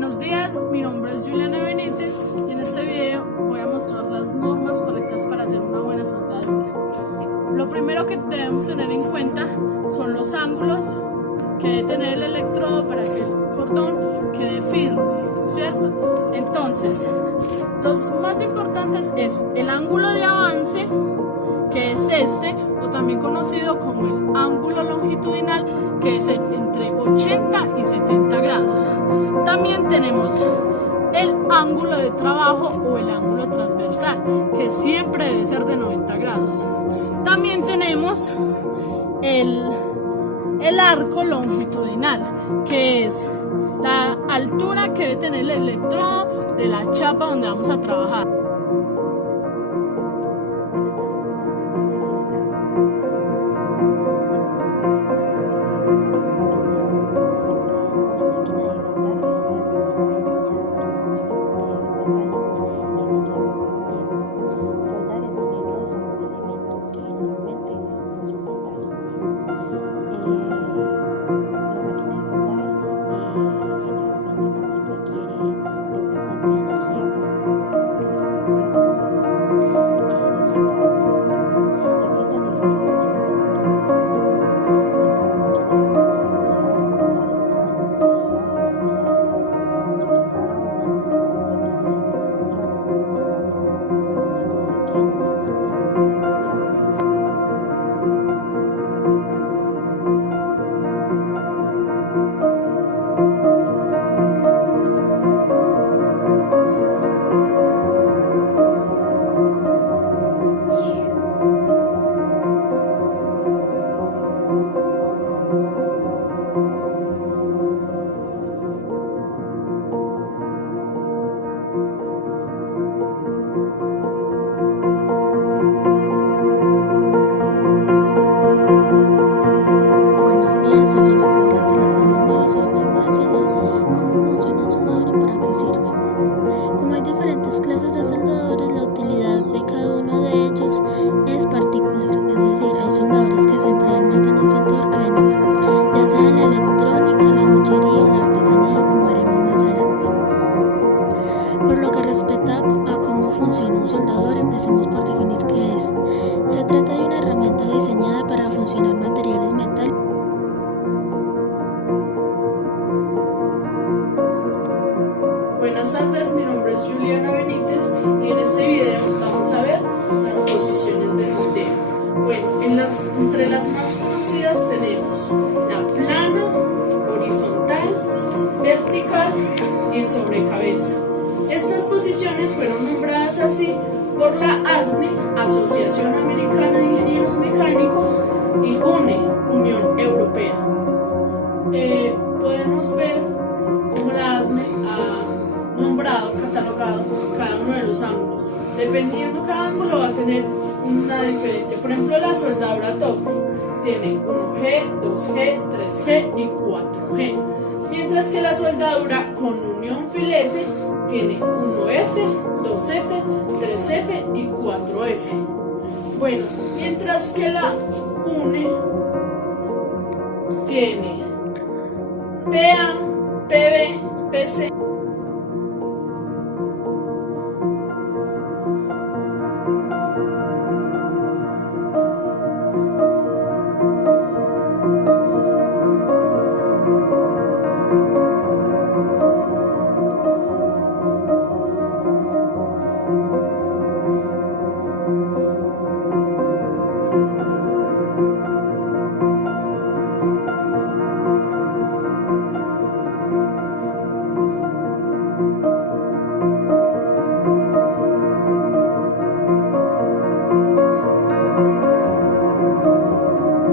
Buenos días, mi nombre es Juliana Benítez y en este video voy a mostrar las normas correctas para hacer una buena soldadura. Lo primero que debemos tener en cuenta son los ángulos que debe tener el electrodo para que el cordón quede firme, ¿cierto? Entonces, los más importantes es el ángulo de avance, que es este, o también conocido como el ángulo longitudinal, que es entre 80 y 70 grados. También tenemos el ángulo de trabajo o el ángulo transversal, que siempre debe ser de 90 grados. También tenemos el arco longitudinal, que es la altura que debe tener el electrodo de la chapa donde vamos a trabajar. Como hay diferentes clases de soldadores, la utilidad de cada uno de ellos es particular, es decir, hay soldadores que se emplean más en un sector que en otro, ya sea en la electrónica, la joyería o la artesanía, como haremos más adelante. Por lo que respecta a cómo funciona un soldador, empecemos por definir qué es. Se trata de una herramienta diseñada para funcionar materiales metálicos. Buenas tardes, mi nombre es Juliana Benítez y en este video vamos a ver las posiciones de soldeo. Bueno, entre las más conocidas tenemos la plana, horizontal, vertical y sobre cabeza. Estas posiciones fueron nombradas así por la ASME, Asociación Americana de Ingenieros Mecánicos, y UNE, Unión Europea. Podemos ver cómo la ASME ha nombrado, catalogado cada uno de los ángulos. Dependiendo cada ángulo va a tener una diferente. Por ejemplo, la soldadura tope tiene 1G, 2G, 3G y 4G. Mientras que la soldadura con unión filete tiene 1F, 2F, 3F y 4F. Bueno, mientras que la UNE tiene PA, PB, PC